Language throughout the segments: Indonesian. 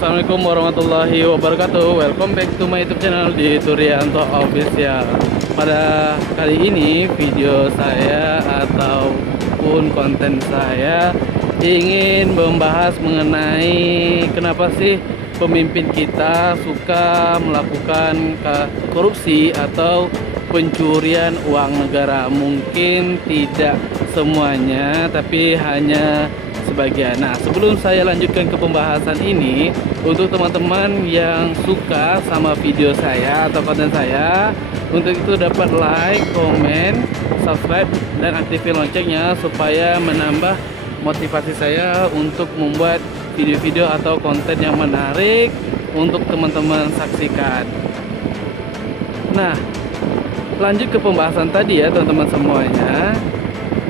Assalamualaikum warahmatullahi wabarakatuh. Welcome back to my YouTube channel di Turianto Official. Pada kali ini video saya ataupun konten saya ingin membahas mengenai kenapa sih pemimpin kita suka melakukan korupsi atau pencurian uang negara. Mungkin tidak semuanya, tapi hanya sebagian. Nah, sebelum saya lanjutkan ke pembahasan ini, untuk teman-teman yang suka sama video saya atau konten saya, untuk itu dapat like, komen, subscribe, dan aktifin loncengnya supaya menambah motivasi saya untuk membuat video-video atau konten yang menarik untuk teman-teman saksikan. Nah, lanjut ke pembahasan tadi ya teman-teman semuanya.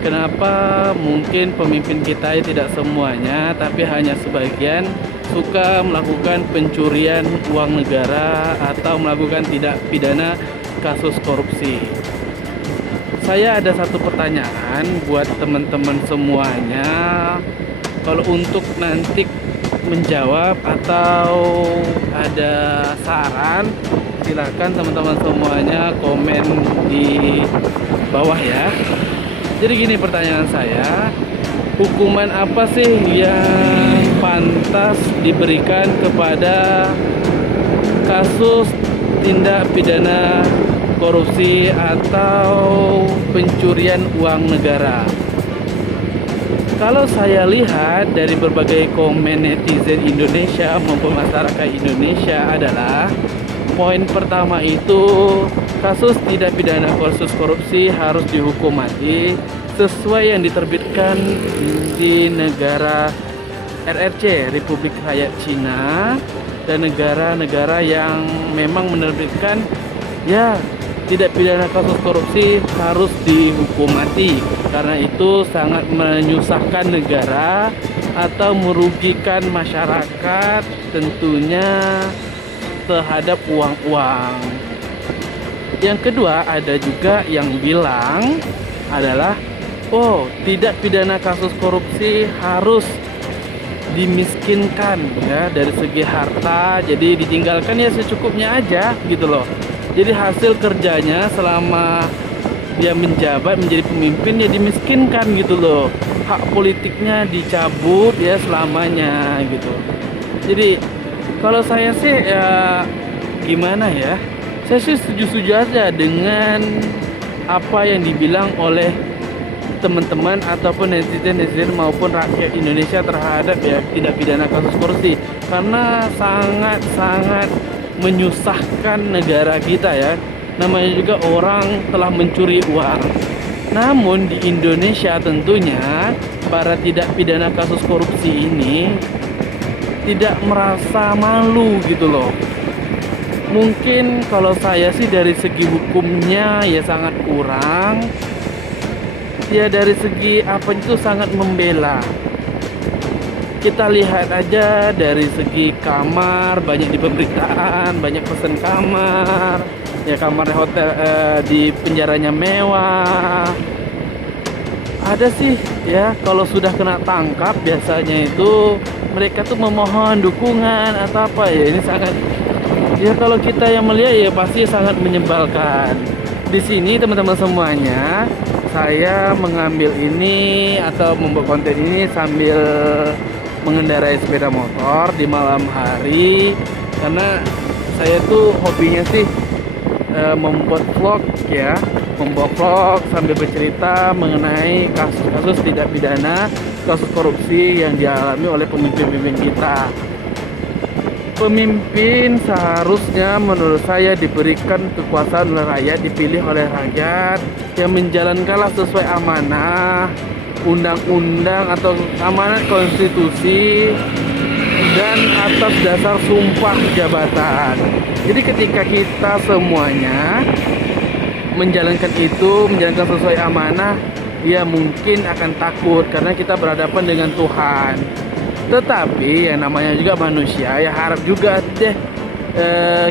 Kenapa mungkin pemimpin kita tidak semuanya, tapi hanya sebagian suka melakukan pencurian uang negara atau melakukan tindak pidana kasus korupsi? Saya ada satu pertanyaan buat teman-teman semuanya. Kalau untuk nanti menjawab atau ada saran, silakan teman-teman semuanya komen di bawah ya. Jadi gini pertanyaan saya, hukuman apa sih yang pantas diberikan kepada kasus tindak pidana korupsi atau pencurian uang negara? Kalau saya lihat dari berbagai komen netizen Indonesia maupun masyarakat Indonesia adalah poin pertama itu, kasus tindak pidana kasus korupsi harus dihukum mati sesuai yang diterbitkan di negara RRC, Republik Rakyat Cina, dan negara-negara yang memang menerbitkan ya tindak pidana kasus korupsi harus dihukum mati, karena itu sangat menyusahkan negara atau merugikan masyarakat tentunya terhadap uang-uang. Yang kedua, ada juga yang bilang adalah tindak pidana kasus korupsi harus dimiskinkan ya dari segi harta, jadi ditinggalkan ya secukupnya aja gitu loh. Jadi hasil kerjanya selama dia menjabat menjadi pemimpin ya dimiskinkan gitu loh. Hak politiknya dicabut ya selamanya gitu. Jadi kalau saya sih ya gimana ya, saya sih setuju-setuju aja dengan apa yang dibilang oleh teman-teman ataupun netizen maupun rakyat Indonesia terhadap ya tindak pidana kasus korupsi, karena sangat-sangat menyusahkan negara kita ya. Namanya juga orang telah mencuri uang. Namun di Indonesia tentunya para tindak pidana kasus korupsi ini tidak merasa malu gitu loh. Mungkin kalau saya sih dari segi hukumnya ya sangat kurang. Ya dari segi apa itu sangat membela. Kita lihat aja dari segi kamar, banyak di pemberitaan, banyak pesan kamar. Ya kamar hotel di penjaranya mewah. Ada sih ya kalau sudah kena tangkap biasanya itu mereka tuh memohon dukungan atau apa ya, ini sangat ya kalau kita yang melihat ya pasti sangat menyebalkan. Di sini teman-teman semuanya, saya mengambil ini atau membuat konten ini sambil mengendarai sepeda motor di malam hari, karena saya tuh hobinya sih membuat vlog ya, membuat vlog sambil bercerita mengenai kasus-kasus tidak pidana, kasus korupsi yang dialami oleh pemimpin-pemimpin kita. Pemimpin seharusnya menurut saya diberikan kekuasaan oleh rakyat, dipilih oleh rakyat yang menjalankanlah sesuai amanah undang-undang atau amanat konstitusi dan atas dasar sumpah jabatan. Jadi ketika kita semuanya menjalankan sesuai amanah, dia mungkin akan takut karena kita berhadapan dengan Tuhan. Tetapi yang namanya juga manusia ya harap juga deh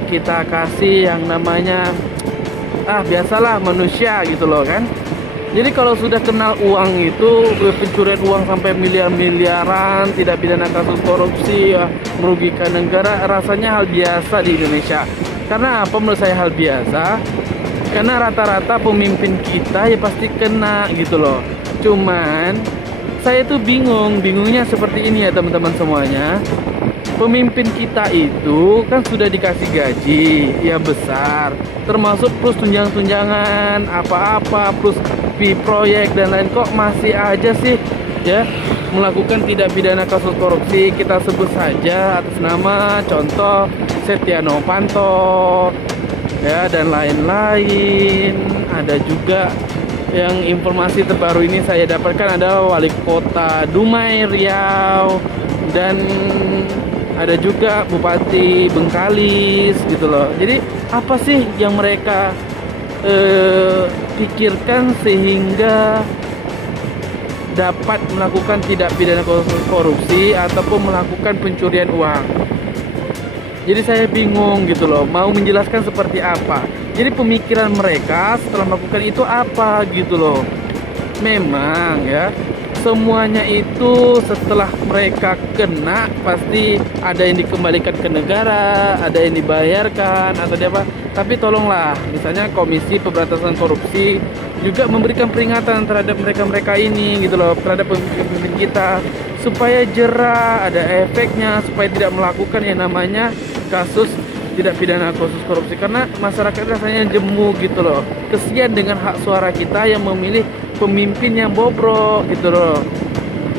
kita kasih yang namanya biasalah manusia gitu loh kan. Jadi kalau sudah kenal uang itu, pencurian uang sampai miliar-miliaran, tidak pidana kasus korupsi, ya, merugikan negara, rasanya hal biasa di Indonesia. Karena apa menurut saya hal biasa? Karena rata-rata pemimpin kita ya pasti kena gitu loh. Cuman saya tuh bingungnya seperti ini ya teman-teman semuanya. Pemimpin kita itu kan sudah dikasih gaji yang besar, termasuk plus tunjangan-tunjangan apa-apa, plus fee proyek dan lain, kok masih aja sih ya melakukan tidak pidana kasus korupsi. Kita sebut saja atas nama contoh Setia Novanto ya dan lain-lain. Ada juga yang informasi terbaru ini saya dapatkan adalah wali kota Dumai Riau, dan ada juga Bupati Bengkalis gitu loh. Jadi apa sih yang mereka pikirkan sehingga dapat melakukan tidak pidana korupsi ataupun melakukan pencurian uang? Jadi saya bingung gitu loh, mau menjelaskan seperti apa. Jadi pemikiran mereka setelah melakukan itu apa gitu loh. Memang ya, semuanya itu setelah mereka kena pasti ada yang dikembalikan ke negara, ada yang dibayarkan atau apa. Tapi tolonglah, misalnya Komisi Pemberantasan Korupsi juga memberikan peringatan terhadap mereka-mereka ini gitu loh, terhadap pemimpin kita, supaya jera, ada efeknya, supaya tidak melakukan yang namanya kasus tidak pidana kasus korupsi. Karena masyarakat rasanya jemu gitu loh, kesian dengan hak suara kita yang memilih pemimpin yang bobrok gitu loh.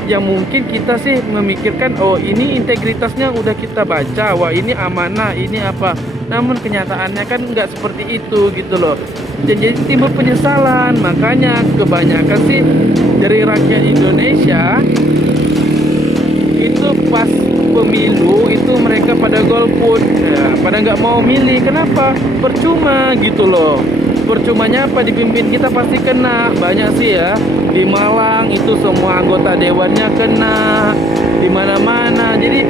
Yang mungkin kita sih memikirkan, oh ini integritasnya udah kita baca, wah ini amanah, ini apa. Namun kenyataannya kan nggak seperti itu gitu loh. Dan jadi timbul penyesalan. Makanya kebanyakan sih dari rakyat Indonesia itu pas pemilu itu mereka pada golput ya, pada nggak mau milih. Kenapa? Percuma gitu loh. Percumanya apa, dipimpin kita pasti kena. Banyak sih ya, di Malang itu semua anggota dewannya kena, di mana-mana. Jadi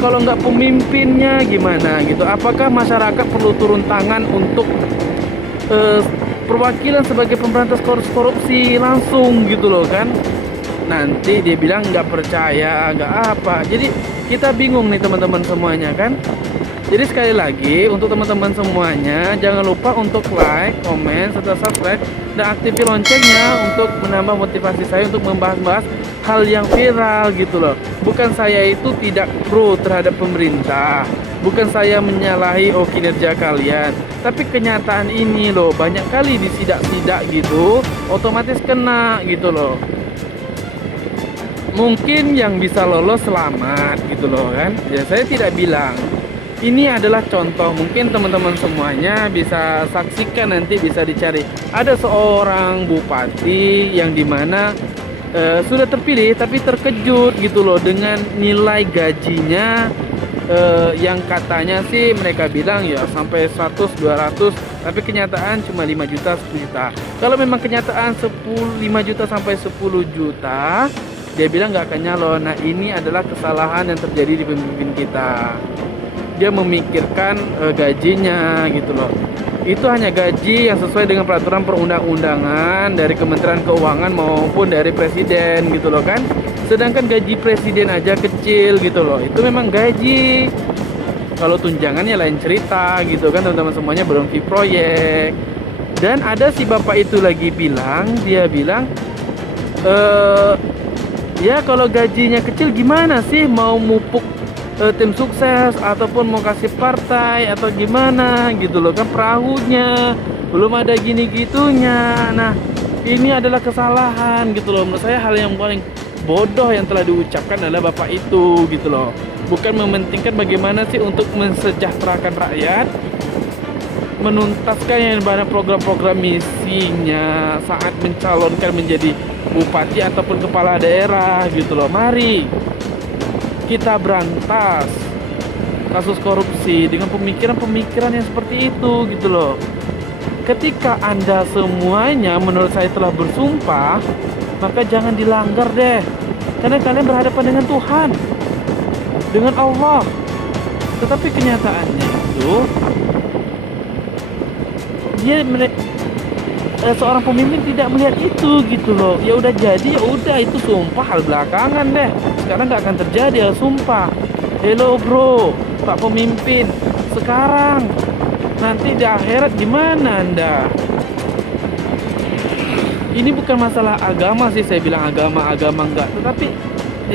kalau nggak pemimpinnya gimana gitu? Apakah masyarakat perlu turun tangan untuk perwakilan sebagai pemberantas korupsi langsung gitu loh kan? Nanti dia bilang nggak percaya, nggak apa. Jadi kita bingung nih teman-teman semuanya kan. Jadi sekali lagi untuk teman-teman semuanya, jangan lupa untuk like, komen, serta subscribe dan aktifin loncengnya untuk menambah motivasi saya untuk membahas-bahas hal yang viral gitu loh. Bukan saya itu tidak pro terhadap pemerintah, bukan saya menyalahi kinerja kalian, tapi kenyataan ini loh, banyak kali disidak-sidak gitu, otomatis kena gitu loh. Mungkin yang bisa lolos selamat gitu loh kan. Ya saya tidak bilang. Ini adalah contoh, mungkin teman-teman semuanya bisa saksikan, nanti bisa dicari. Ada seorang bupati yang dimana sudah terpilih tapi terkejut gitu loh dengan nilai gajinya yang katanya sih mereka bilang ya sampai 100, 200, tapi kenyataan cuma 5 juta, 10 juta. Kalau memang kenyataan 5 juta sampai 10 juta, dia bilang nggak akan nyalon. Nah ini adalah kesalahan yang terjadi di pemimpin kita. Dia memikirkan gajinya gitu loh. Itu hanya gaji yang sesuai dengan peraturan perundang-undangan dari Kementerian Keuangan maupun dari Presiden gitu loh kan. Sedangkan gaji Presiden aja kecil gitu loh. Itu memang gaji. Kalau tunjangannya lain cerita gitu kan teman-teman semuanya, belum fee proyek. Dan ada si bapak itu lagi bilang, dia bilang ya kalau gajinya kecil gimana sih mau mupuk tim sukses ataupun mau kasih partai atau gimana gitu loh kan, perahunya belum ada gini gitunya. Nah ini adalah kesalahan gitu loh. Menurut saya hal yang paling bodoh yang telah diucapkan adalah bapak itu gitu loh. Bukan mementingkan bagaimana sih untuk mensejahterakan rakyat, menuntaskan yang banyak program-program misinya saat mencalonkan menjadi bupati ataupun kepala daerah gitu loh. Mari kita berantas kasus korupsi dengan pemikiran-pemikiran yang seperti itu gitu loh. Ketika Anda semuanya menurut saya telah bersumpah, maka jangan dilanggar deh. Karena kalian berhadapan dengan Tuhan, dengan Allah. Tetapi kenyataannya itu seorang pemimpin tidak melihat itu gitu loh. Ya udah jadi, ya udah, itu sumpah hal belakangan deh. Sekarang nggak akan terjadi hal sumpah. Hello bro, Pak Pemimpin, sekarang nanti di akhirat gimana Anda? Ini bukan masalah agama sih, saya bilang agama enggak, tetapi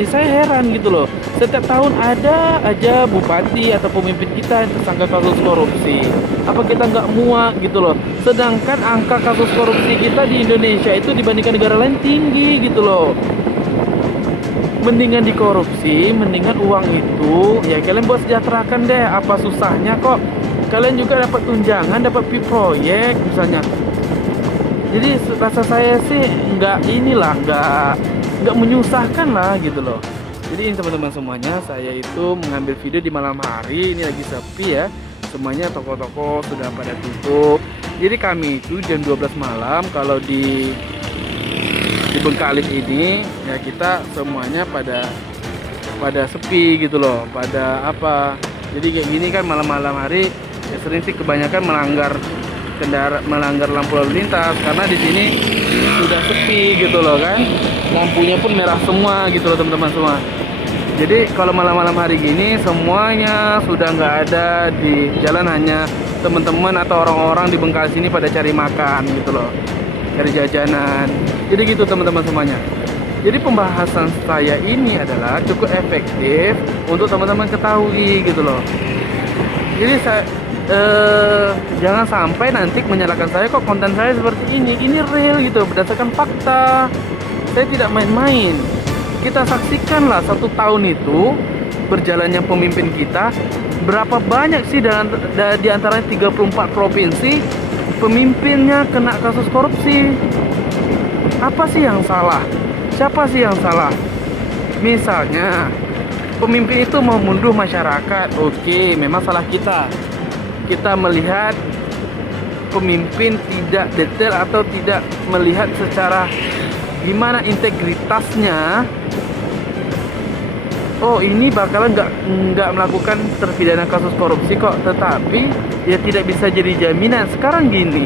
saya heran gitu loh. Setiap tahun ada aja bupati atau pemimpin kita yang tersangka kasus korupsi. Apa kita nggak muak gitu loh? Sedangkan angka kasus korupsi kita di Indonesia itu dibandingkan negara lain tinggi gitu loh. Mendingan dikorupsi, mendingan uang itu ya kalian buat sejahterakan deh. Apa susahnya kok? Kalian juga dapat tunjangan, dapat proyek misalnya. Jadi rasa saya sih nggak menyusahkan lah gitu loh. Jadi teman-teman semuanya, saya itu mengambil video di malam hari, ini lagi sepi ya. Semuanya toko-toko sudah pada tutup. Jadi kami itu jam 12 malam kalau di Bengkalis ini ya kita semuanya pada sepi gitu loh. Pada apa? Jadi kayak gini kan malam-malam hari ya sering sih kebanyakan melanggar lampu lalu lintas karena di sini sudah sepi gitu loh kan, lampunya pun merah semua gitu loh teman-teman semua. Jadi kalau malam-malam hari gini semuanya sudah nggak ada di jalan, hanya teman-teman atau orang-orang di Bengkalis ini pada cari makan gitu loh, cari jajanan. Jadi gitu teman-teman semuanya. Jadi pembahasan saya ini adalah cukup efektif untuk teman-teman ketahui gitu loh. Jadi saya jangan sampai nanti menyalahkan saya kok konten saya seperti ini. Ini real gitu, berdasarkan fakta. Saya tidak main-main. Kita saksikanlah 1 tahun itu berjalannya pemimpin kita, berapa banyak sih di antara 34 provinsi pemimpinnya kena kasus korupsi. Apa sih yang salah? Siapa sih yang salah? Misalnya pemimpin itu mau munduh masyarakat, oke, memang salah kita. Kita melihat pemimpin tidak detail atau tidak melihat secara gimana integritasnya. Oh, ini bakalan nggak melakukan terpidana kasus korupsi kok, tetapi ya tidak bisa jadi jaminan. Sekarang gini,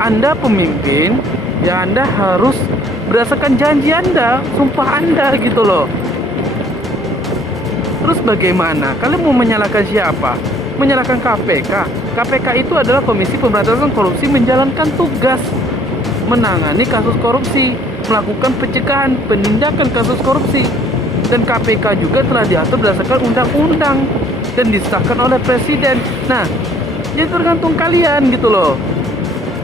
Anda pemimpin, ya Anda harus berdasarkan janji Anda, sumpah Anda gitu loh. Terus bagaimana? Kalian mau menyalahkan siapa? Menyalahkan KPK. KPK itu adalah Komisi Pemberantasan Korupsi, menjalankan tugas menangani kasus korupsi, melakukan pencegahan, penindakan kasus korupsi. Dan KPK juga telah diatur berdasarkan undang-undang dan disahkan oleh Presiden. Nah, jadi tergantung kalian gitu loh.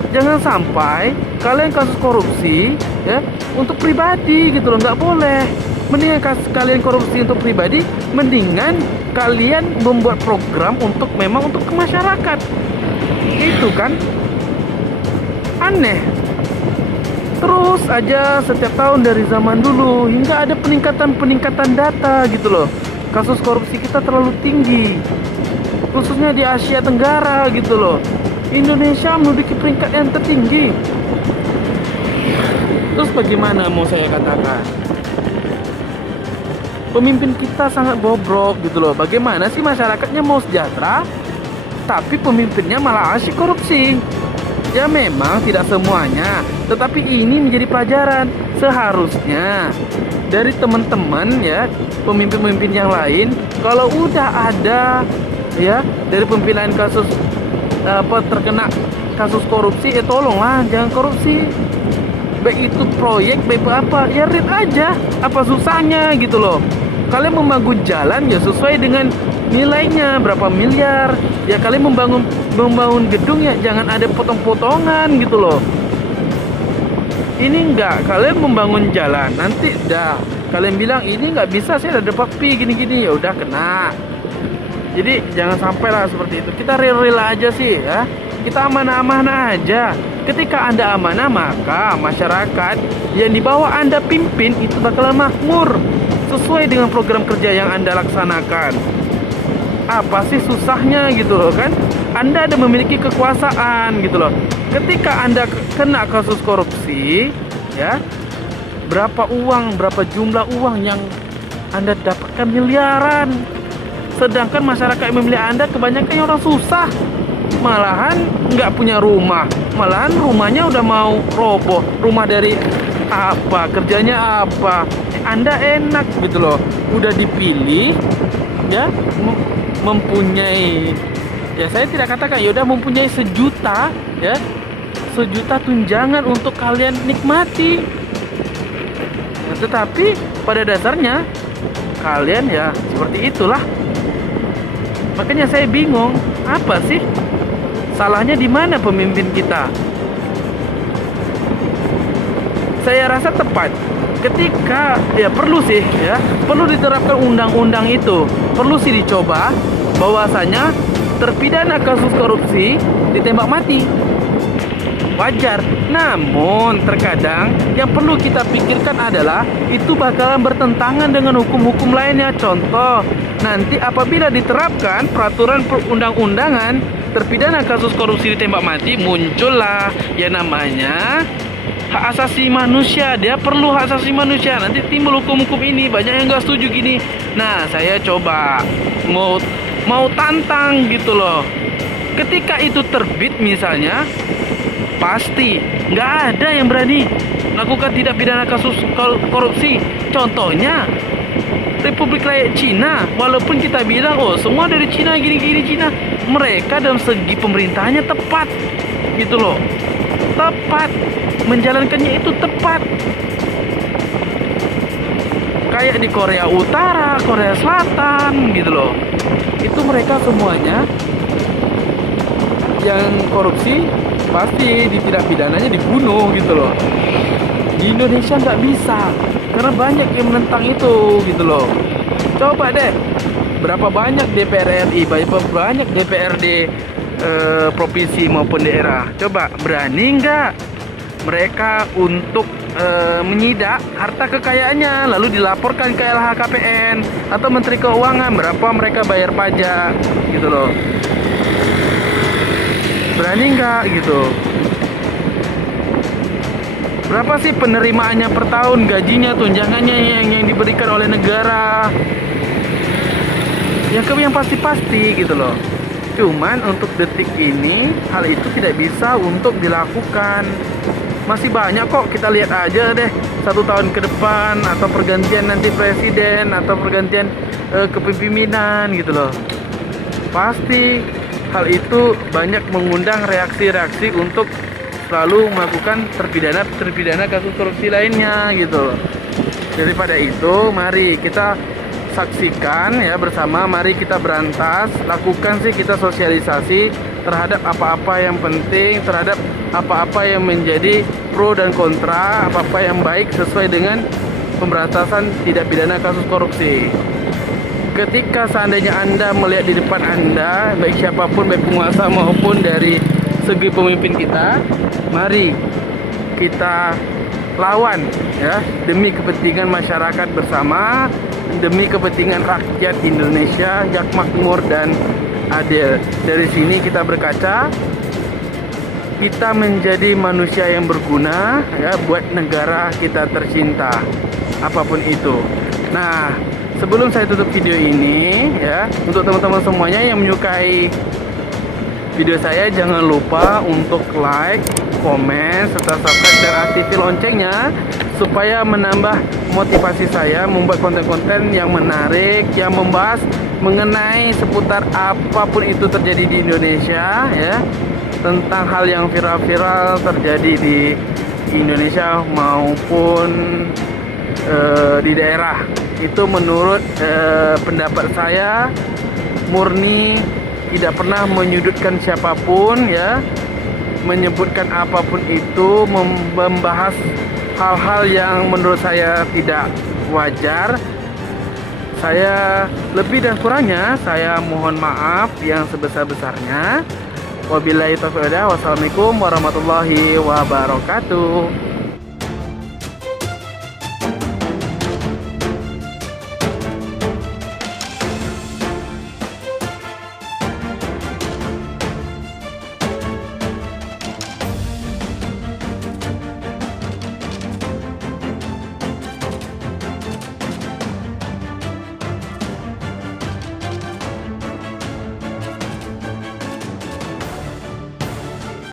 Jangan sampai kalian kasus korupsi ya untuk pribadi gitu loh, nggak boleh. Mendingan kalian korupsi untuk pribadi, mendingan kalian membuat program untuk memang untuk ke masyarakat. Itu kan aneh. Terus aja setiap tahun dari zaman dulu hingga ada peningkatan data gitu loh. Kasus korupsi kita terlalu tinggi, khususnya di Asia Tenggara gitu loh. Indonesia memiliki peringkat yang tertinggi. Terus bagaimana mau saya katakan? Pemimpin kita sangat bobrok gitu loh. Bagaimana sih masyarakatnya mau sejahtera, tapi pemimpinnya malah asyik korupsi. Ya memang tidak semuanya, tetapi ini menjadi pelajaran. Seharusnya dari teman-teman ya, pemimpin-pemimpin yang lain, kalau udah ada ya dari pimpinan kasus terkena kasus korupsi, tolonglah jangan korupsi. Baik itu proyek, baik apa, ya read aja. Apa susahnya gitu loh. Kalian membangun jalan ya sesuai dengan nilainya berapa miliar. Ya kalian membangun gedung ya jangan ada potong-potongan gitu loh. Ini enggak, kalian membangun jalan nanti dah kalian bilang ini nggak bisa, saya ada dapat fee gini-gini, ya udah kena. Jadi jangan sampai lah seperti itu. Kita real aja sih ya. Kita amanah-amanah aja. Ketika Anda amanah, maka masyarakat yang di bawah Anda pimpin itu bakal makmur sesuai dengan program kerja yang Anda laksanakan. Apa sih susahnya gitu loh kan? Anda ada memiliki kekuasaan gitu loh. Ketika Anda kena kasus korupsi, ya, berapa jumlah uang yang Anda dapatkan miliaran. Sedangkan masyarakat yang memilih Anda kebanyakan orang susah, malahan nggak punya rumah, malahan rumahnya udah mau roboh. Rumah dari apa, kerjanya apa, Anda enak gitu loh, udah dipilih ya, mempunyai, ya saya tidak katakan ya udah mempunyai sejuta ya, sejuta tunjangan untuk kalian nikmati. Nah, tetapi pada dasarnya kalian ya seperti itulah. Makanya saya bingung, apa sih salahnya, di mana pemimpin kita? Saya rasa tepat ketika ya perlu sih ya, perlu diterapkan undang-undang itu, perlu sih dicoba bahwasanya terpidana kasus korupsi ditembak mati. Wajar. Namun terkadang yang perlu kita pikirkan adalah itu bakalan bertentangan dengan hukum-hukum lainnya. Contoh, nanti apabila diterapkan peraturan perundang-undangan terpidana kasus korupsi ditembak mati, muncullah ya namanya hak asasi manusia. Dia perlu hak asasi manusia. Nanti timbul hukum-hukum ini, banyak yang nggak setuju gini. Nah, saya coba mau tantang gitu loh. Ketika itu terbit misalnya, pasti nggak ada yang berani lakukan tindak pidana kasus korupsi. Contohnya Republik Rakyat Cina. Walaupun kita bilang oh semua dari Cina gini-gini Cina, mereka dalam segi pemerintahannya tepat gitu loh, tepat, menjalankannya itu tepat. Kayak di Korea Utara, Korea Selatan gitu loh, itu mereka semuanya yang korupsi pasti ditindak pidananya dibunuh gitu loh. Di Indonesia nggak bisa karena banyak yang menentang itu gitu loh. Coba deh, berapa banyak DPR RI, berapa banyak DPRD provinsi maupun daerah, coba berani nggak mereka untuk menyidak harta kekayaannya lalu dilaporkan ke LHKPN atau Menteri Keuangan berapa mereka bayar pajak gitu loh. Berani nggak gitu? Berapa sih penerimaannya per tahun, gajinya, tunjangannya yang diberikan oleh negara? Yang pasti-pasti gitu loh. Cuman untuk detik ini hal itu tidak bisa untuk dilakukan. Masih banyak kok, kita lihat aja deh 1 tahun ke depan atau pergantian nanti presiden atau pergantian kepemimpinan gitu loh. Pasti hal itu banyak mengundang reaksi-reaksi untuk selalu melakukan terpidana kasus korupsi lainnya gitu. Daripada itu, mari kita saksikan ya bersama, mari kita berantas, lakukan sih kita sosialisasi terhadap apa-apa yang penting, terhadap apa-apa yang menjadi pro dan kontra, apa-apa yang baik sesuai dengan pemberantasan tindak pidana kasus korupsi. Ketika seandainya Anda melihat di depan Anda, baik siapapun, baik penguasa maupun dari segi pemimpin kita, mari kita lawan ya, demi kepentingan masyarakat bersama, demi kepentingan rakyat Indonesia yang makmur dan adil. Dari sini kita berkaca, kita menjadi manusia yang berguna ya buat negara kita tercinta, apapun itu. Nah, sebelum saya tutup video ini ya, untuk teman-teman semuanya yang menyukai video saya, jangan lupa untuk like, komen, serta subscribe dan aktifin loncengnya supaya menambah motivasi saya membuat konten-konten yang menarik, yang membahas mengenai seputar apapun itu terjadi di Indonesia ya, tentang hal yang viral-viral terjadi di Indonesia maupun di daerah. Itu menurut pendapat saya murni, tidak pernah menyudutkan siapapun ya, menyebutkan apapun itu, membahas hal-hal yang menurut saya tidak wajar. Saya lebih dan kurangnya saya mohon maaf yang sebesar-besarnya. Wabillahi taufiq wal hidayah. Wassalamualaikum warahmatullahi wabarakatuh.